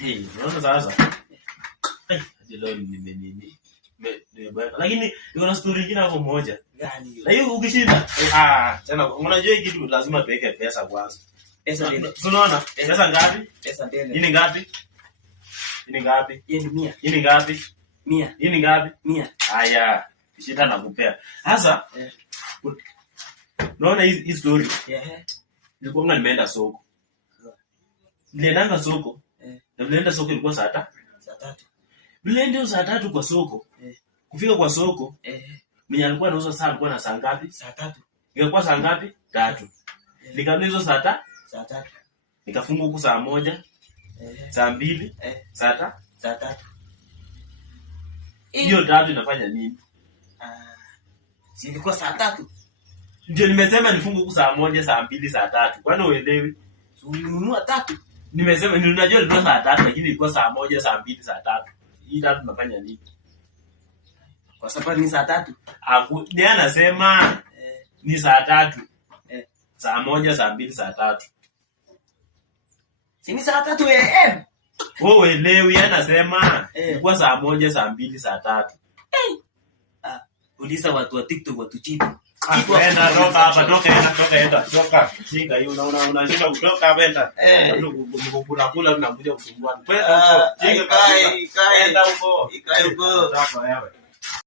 Unaona sasa? Leo nini? Lakini niko na story nyingine hapo moja. Gani hiyo? Na hiyo ukishinda, tena unajua hii kitu lazima tuweke pesa kwanza. Pesa nini? Unaona? Pesa ngapi? Pesa ndene. Hii ni ngapi? Hii ni ngapi? Hii ni 100. Hii ni ngapi? 100. Hii ni ngapi? 100. Haya, kishinda nakupea. Sasa unaona hii story? Nilikuwa nimeenda soko. Nilienda soko. Na nilienda soko ilikuwa saa 3. Nilienda saa 3 kwa soko. Kufika kwa soko, mwenye alikuwa anauza saa alikuwa na saa ngapi? Saa 3. Ilikuwa saa ngapi? 3. Nikanunua saa 3. Nikafunga huko saa 1, saa 2, saa 3. Hiyo 3 inafanya nini? Si ilikuwa saa 3. Ndio nimesema nifunge huko saa 1, saa 2, saa 3. Kwani uelewi? Ulinunua 3. Nimesema unajua ilikuwa saa 3 lakini ilikuwa saa 1, saa 2, saa 3. Hii 3 inafanya nini? Kwa sababu ni saa 3. Ndiye anasema ni saa 3. Saa 1, saa 2, saa 3. Si ni saa 3 AM. Wewe uelewi anasema ilikuwa saa 1, saa 2, saa 3. Uliza watu wa TikTok watu chini. Kwenda toka hapa, toka. Chinga hiyo unashinda kutoka hapa enda. Kula tunakuja kusumbua. Chinga kai. Enda huko. Ikae huko. Sasa wewe.